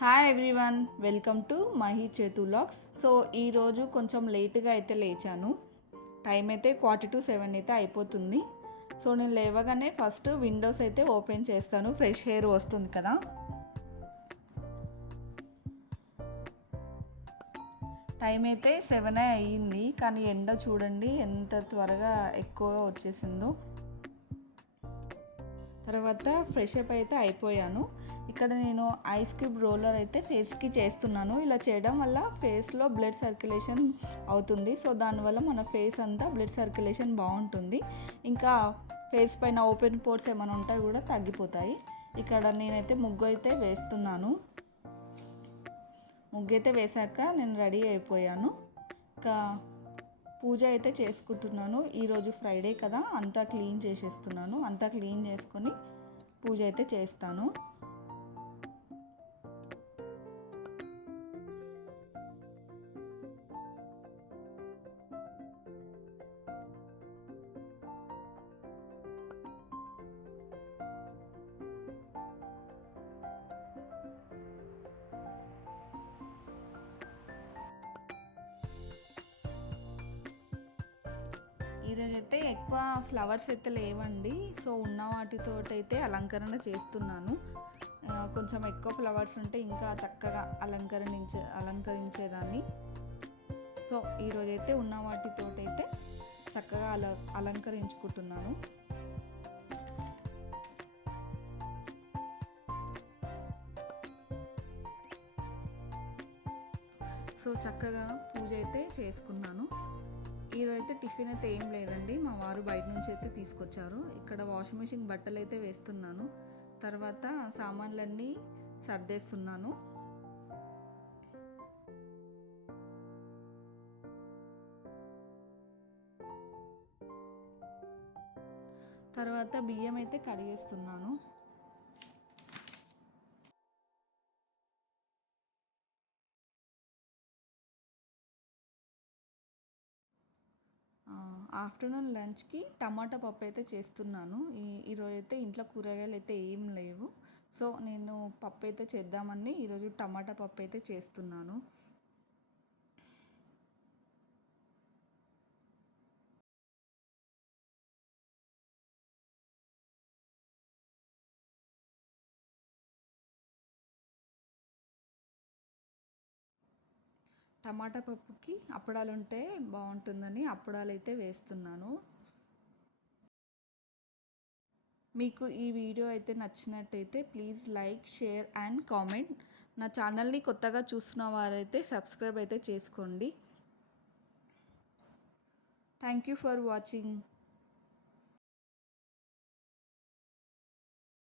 Hi everyone welcome to Mahi చేతు లాక్స్ so ఈరోజు కొంచెం లేటుగా అయితే లేచాను. టైం అయితే క్వార్టర్ టు సెవెన్ అయితే అయిపోతుంది. సో నేను లేవగానే ఫస్ట్ విండోస్ అయితే ఓపెన్ చేస్తాను. ఫ్రెష్ హెయిర్ వస్తుంది కదా. టైం అయితే సెవెన్ అయ్యింది కానీ ఎండ చూడండి ఎంత త్వరగా ఎక్కువగా వచ్చేసిందో. తర్వాత ఫ్రెష్ అప్ అయితే అయిపోయాను. ఇక్కడ నేను ఐస్ క్యూబ్ రోలర్ అయితే ఫేస్కి చేస్తున్నాను. ఇలా చేయడం వల్ల ఫేస్లో బ్లడ్ సర్క్యులేషన్ అవుతుంది. సో దానివల్ల మన ఫేస్ అంతా బ్లడ్ సర్క్యులేషన్ బాగుంటుంది. ఇంకా ఫేస్ పైన ఓపెన్ పోర్స్ ఏమైనా ఉంటాయి కూడా తగ్గిపోతాయి. ఇక్కడ నేనైతే ముగ్గు అయితే వేస్తున్నాను. ముగ్గు అయితే వేశాక నేను రెడీ అయిపోయాను. ఇంకా పూజ అయితే చేసుకుంటున్నాను. ఈరోజు ఫ్రైడే కదా అంతా క్లీన్ చేసేస్తున్నాను. అంతా క్లీన్ చేసుకొని పూజ అయితే చేస్తాను. ఈరోజైతే ఎక్కువ ఫ్లవర్స్ అయితే లేవండి. సో ఉన్న వాటితో అయితే అలంకరణ చేస్తున్నాను. కొంచెం ఎక్కువ ఫ్లవర్స్ ఉంటే ఇంకా చక్కగా అలంకరించే అలంకరించేదాన్ని. సో ఈరోజైతే ఉన్న వాటితో అయితే చక్కగా అల అలంకరించుకుంటున్నాను. సో చక్కగా పూజ అయితే చేసుకున్నాను. టిఫిన్ అయితే ఏం లేదండి. మా వారు బయట నుంచి అయితే తీసుకొచ్చారు. ఇక్కడ వాషింగ్ మిషన్ బట్టలు అయితే వేస్తున్నాను. తర్వాత సామాన్లన్నీ సర్దేస్తున్నాను. తర్వాత బియ్యం అయితే కడిగేస్తున్నాను. ఆఫ్టర్నూన్ లంచ్కి టమాటా పప్పు అయితే చేస్తున్నాను. ఈ ఈరోజు అయితే ఇంట్లో కూరగాయలు అయితే ఏం లేవు. సో నేను పప్పు అయితే చేద్దామని ఈరోజు టమాటా పప్పు అయితే చేస్తున్నాను. టమాటా పప్పుకి అప్పడాలు ఉంటే బాగుంటుందని అప్పడాలు అయితే వేస్తున్నాను. మీకు ఈ వీడియో అయితే నచ్చినట్టయితే please like share and comment. నా ఛానల్ని కొత్తగా చూస్తున్న వారైతే సబ్స్క్రైబ్ అయితే చేసుకోండి. Thank you for watching.